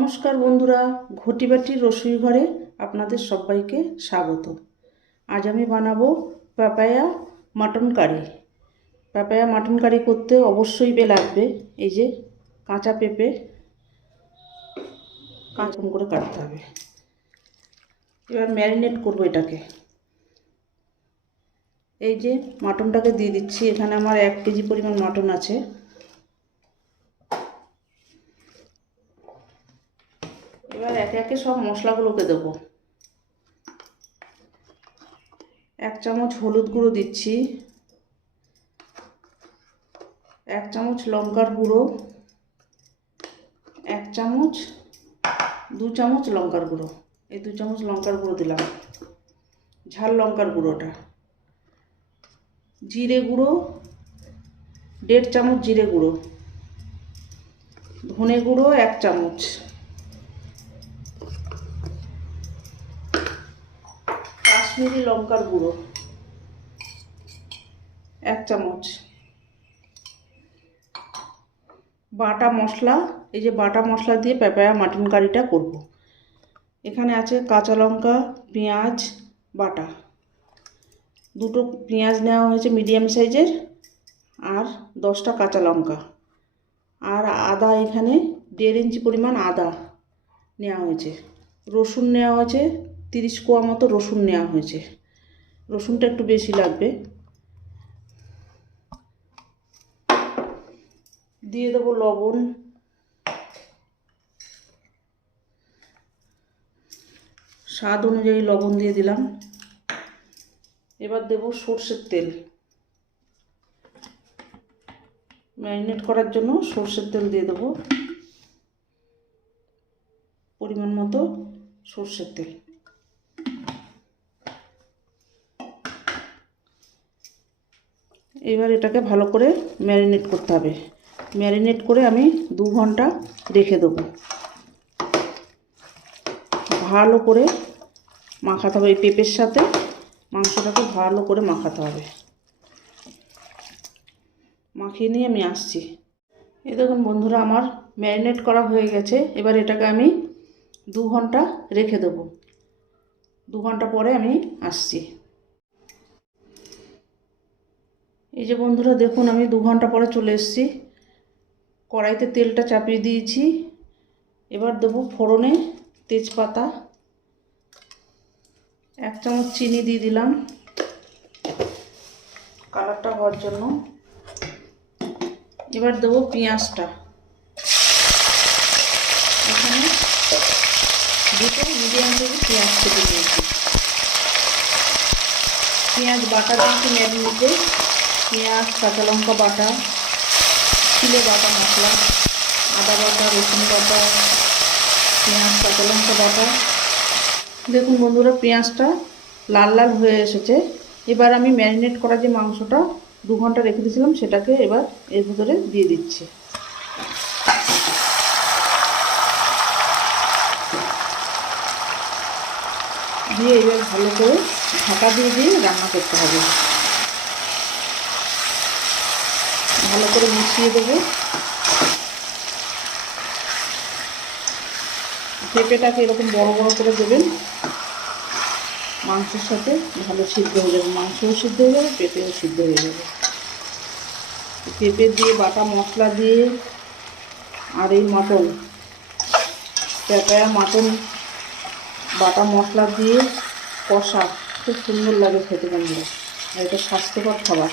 নমস্কার বন্ধুরা, ঘটি বাটির রসুই ঘরে আপনাদের সবাইকে স্বাগত। আজ আমি বানাবো papaya mutton curry. Papaya mutton curry করতে অবশ্যই লাগবে এই যে কাঁচা পেঁপে, কাঁচন করে কাটতে হবে। এবার ম্যারিনেট করবো এটাকে। এই যে মাটনটাকে দিয়ে দিচ্ছি, এখানে আমার 1 কেজি পরিমাণ মাটন আছে। এবার একে একে সব মশলাগুলোকে দেবো। 1 চামচ হলুদ গুঁড়ো দিচ্ছি, 1 চামচ লঙ্কার গুঁড়ো, 1 চামচ 2 চামচ লঙ্কার গুঁড়ো। এই 2 চামচ লঙ্কার গুঁড়ো দিলাম, ঝাল লঙ্কার গুঁড়োটা। জিরে গুঁড়ো 1.5 চামচ জিরে গুঁড়ো, ধনে গুঁড়ো 1 চামচ, কাশ্মীরি লঙ্কার গুঁড়ো 1 চামচ, বাটা মশলা। এই যে বাটা মশলা দিয়ে পাপায়া মাটন কারিটা করব। এখানে আছে কাঁচা লঙ্কা, পেঁয়াজ বাটা, 2টো পেঁয়াজ নেওয়া হয়েছে মিডিয়াম সাইজের, আর 10টা কাঁচা লঙ্কা, আর আদা এখানে 1.5 ইঞ্চি পরিমাণ আদা নেওয়া হয়েছে। রসুন নেওয়া হয়েছে 30 কোয়া মতো রসুন নেওয়া হয়েছে। রসুনটা একটু বেশি লাগবে। দিয়ে দেবো লবণ, স্বাদ অনুযায়ী লবণ দিয়ে দিলাম। এবার দেব সর্ষের তেল। ম্যারিনেট করার জন্য সর্ষের তেল দিয়ে দেবো, পরিমাণ মতো সর্ষের তেল। এবার এটাকে ভালো করে ম্যারিনেট করতে হবে। ম্যারিনেট করে আমি 2 ঘন্টা রেখে দেবো। ভালো করে মাখাতে হবে, এই পেঁপের সাথে মাংসটাকে ভালো করে মাখাতে হবে। মাখিয়ে নিয়ে আমি আসছি। এই দেখুন বন্ধুরা, আমার ম্যারিনেট করা হয়ে গেছে। এবার এটাকে আমি 2 ঘন্টা রেখে দেবো। 2 ঘন্টা পরে আমি আসছি। এই যে বন্ধুরা দেখুন, আমি 2 ঘন্টা পরে চলে এসেছি। কড়াইতে তেলটা চাপিয়ে দিয়েছি। এবার দেবো ফোড়নে তেজপাতা, 1 চামচ চিনি দিয়ে দিলাম কালারটা হওয়ার জন্য। এবার দেবো পেঁয়াজটা। এখানে 2টো মিডিয়াম সাইজের পেঁয়াজ কেটে নিয়েছি। পেঁয়াজ বাটা দিয়েছি ম্যারিনেটে। পেঁয়াজ, কাঁচা লঙ্কা বাটা, চিলে বাটা মশলা, আদা বাটা, রসুন বাটা, পেঁয়াজ, কাঁচা লঙ্কা বাটা। দেখুন বন্ধুরা, পেঁয়াজটা লাল লাল হয়ে এসেছে। এবার আমি ম্যারিনেট করা যে মাংসটা 2 ঘন্টা রেখে দিয়েছিলাম সেটাকে এবার এর ভিতরে দিয়ে দিচ্ছি। দিয়ে এবার ভালো করে ঢাকা দিয়ে দিয়ে রান্না করতে হবে। ভালো করে মিশিয়ে দেবো। পেঁপেটাকে এরকম বড় বড় করে দেবেন, মাংসের সাথে ভালো সিদ্ধ হয়ে যাবে। মাংসও সিদ্ধ হয়ে যাবে, পেঁপেও সিদ্ধ হয়ে যাবে। পেঁপে দিয়ে বাটা মশলা দিয়ে আর এই মাটন, পাপায়া মাটন বাটা মশলা দিয়ে কষা, খুব সুন্দর লাগে খেতে বন্ধুরা। আর এটা স্বাস্থ্যকর খাবার।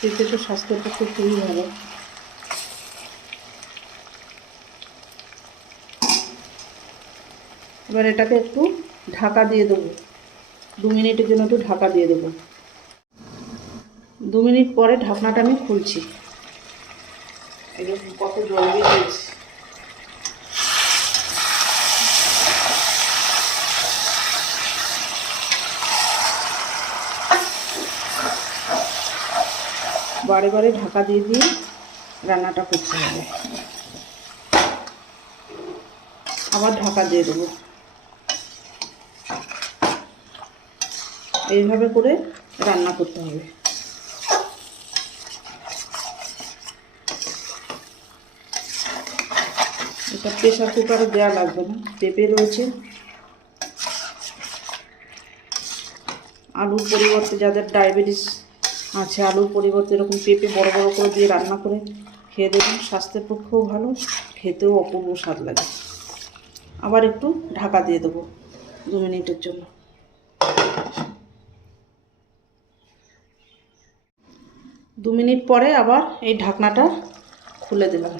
পেঁপে তো স্বাস্থ্যের পক্ষে খুবই ভালো। এবার এটাকে একটু ঢাকা দিয়ে দেবো। 2 মিনিটের জন্য একটু ঢাকা দিয়ে দেবো। 2 মিনিট পরে ঢাকনাটা আমি খুলছি। এরকম কত জল বেরিয়েছে। বারে বারে ঢাকা দিয়ে দিয়ে রান্নাটা করতে হবে। আবার ঢাকা দিয়ে দেবো। এইভাবে করে রান্না করতে হবে। প্রেশার কুকারে দেওয়া লাগবে না, পেঁপে রয়েছে। আলুর পরিবর্তে যাদের ডায়াবেটিস আছে, আলুর পরিবর্তে এরকম পেঁপে বড় বড় করে দিয়ে রান্না করে খেয়ে দেখুন, স্বাস্থ্যের পক্ষেও ভালো, খেতেও অপূর্ব স্বাদ লাগে। আবার একটু ঢাকা দিয়ে দেবো 2 মিনিটের জন্য। 2 মিনিট পরে আবার এই ঢাকনাটা খুলে দিলাম।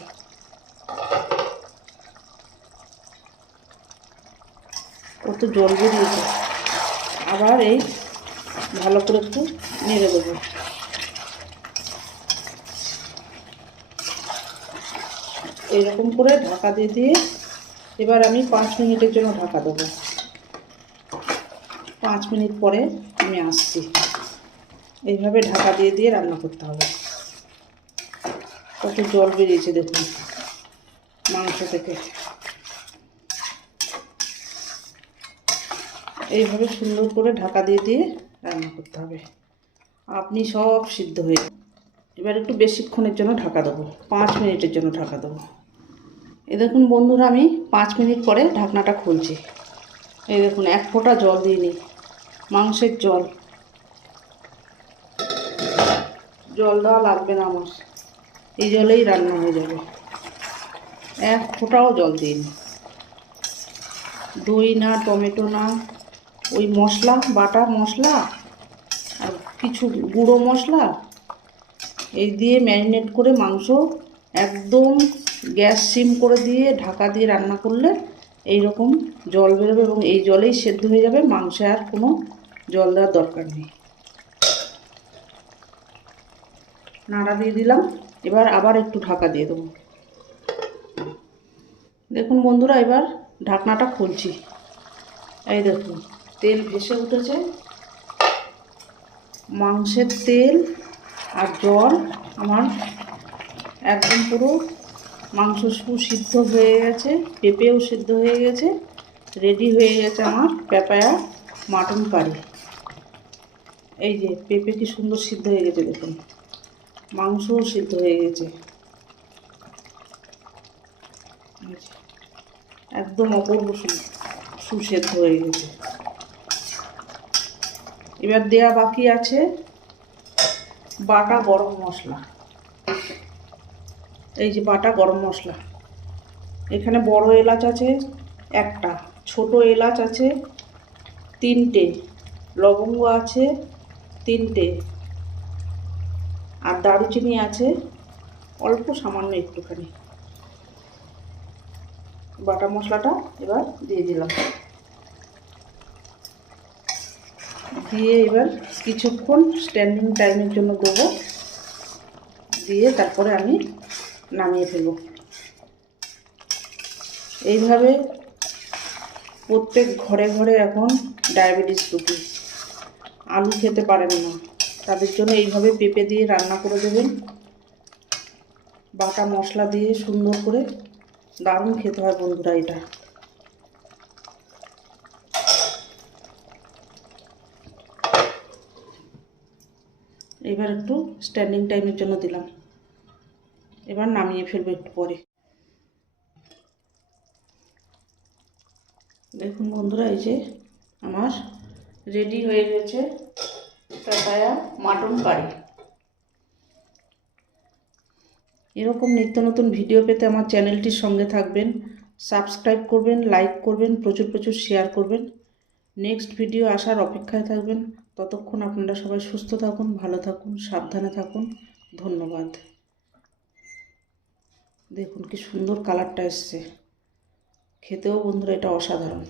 ও তো জল বেরিয়েছে। আবার এই ভালো করে একটু নেড়ে দেবো। এইরকম করে ঢাকা দিয়ে দিয়ে এবার আমি 5 মিনিটের জন্য ঢাকা দেবো। 5 মিনিট পরে আমি আসছি। এইভাবে ঢাকা দিয়ে দিয়ে রান্না করতে হবে। কত জল বেরিয়েছে দেখুন মাংস থেকে। এইভাবে সুন্দর করে ঢাকা দিয়ে দিয়ে রান্না করতে হবে। আপনি সব সিদ্ধ হয়ে, এবার একটু বেশিক্ষণের জন্য ঢাকা দেবো, 5 মিনিটের জন্য ঢাকা দেবো। এই দেখুন বন্ধুরা, আমি 5 মিনিট পরে ঢাকনাটা খুলছি। এই দেখুন, 1 ফোঁটা জল দিইনি, মাংসের জল। জল দেওয়া লাগবে না আমার, এই জলেই রান্না হয়ে যাবে। 1 ফোঁটাও জল দিইনি। দই না, টমেটো না, ওই মশলা, বাটা মশলা আর কিছু গুঁড়ো মশলা এই দিয়ে ম্যারিনেট করে মাংস একদম গ্যাস সিম করে দিয়ে ঢাকা দিয়ে রান্না করলে এই রকম জল বেরোবে এবং এই জলেই সেদ্ধ হয়ে যাবে। মাংসে আর কোনো জল দেওয়ার দরকার নেই। নাড়া দিয়ে দিলাম। এবার আবার একটু ঢাকা দিয়ে দেবো। দেখুন বন্ধুরা, এবার ঢাকনাটা খুলছি। এই দেখুন, তেল ভেসে উঠেছে। মাংসের তেল আর জল আমার একদম পুরো মাংস সিদ্ধ হয়ে গেছে, পেঁপেও সিদ্ধ হয়ে গেছে। রেডি হয়ে গেছে আমার পেঁপায়া মাটন কারি। এই যে পেঁপে কি সুন্দর সিদ্ধ হয়ে গেছে দেখুন, মাংসও সিদ্ধ হয়ে গেছে, একদম অপূর্ব সুসেদ্ধ হয়ে গেছে। এবার দেয়া বাকি আছে বাটা গরম মশলা। এই যে বাটা গরম মশলা, এখানে বড় এলাচ আছে 1টা, ছোট এলাচ আছে 3টে, লবঙ্গ আছে 3টে, আর দারুচিনি আছে অল্প সামান্য একটুখানি। বাটা মশলাটা এবার দিয়ে দিলাম। দিয়ে এবার কিছুক্ষণ স্ট্যান্ডিং টাইমের জন্য দেবো, দিয়ে তারপরে আমি নামিয়ে ফেলব। এইভাবে প্রত্যেক ঘরে ঘরে এখন ডায়াবেটিস রোগী, আলু খেতে পারেন না, তাদের জন্য এইভাবে পেঁপে দিয়ে রান্না করে দেবেন। বাটা মশলা দিয়ে সুন্দর করে, দারুণ খেতে হয় বন্ধুরা এটা। এবার একটু স্ট্যান্ডিং টাইমের জন্য দিলাম। এবার নামিয়ে ফেলবো একটু পরে। দেখুন বন্ধুরা, এই যে আমার রেডি হয়ে গেছে পেঁপায়া মাটন কারি। এরকম নিত্য নতুন ভিডিও পেতে আমার চ্যানেলটির সঙ্গে থাকবেন, সাবস্ক্রাইব করবেন, লাইক করবেন, প্রচুর প্রচুর শেয়ার করবেন। নেক্সট ভিডিও আসার অপেক্ষায় থাকবেন। ততক্ষণ আপনারা সবাই সুস্থ থাকুন, ভালো থাকুন, সাবধানে থাকুন। ধন্যবাদ। দেখুন কি সুন্দর কালারটা এসছে, খেতেও বন্ধুরা এটা অসাধারণ।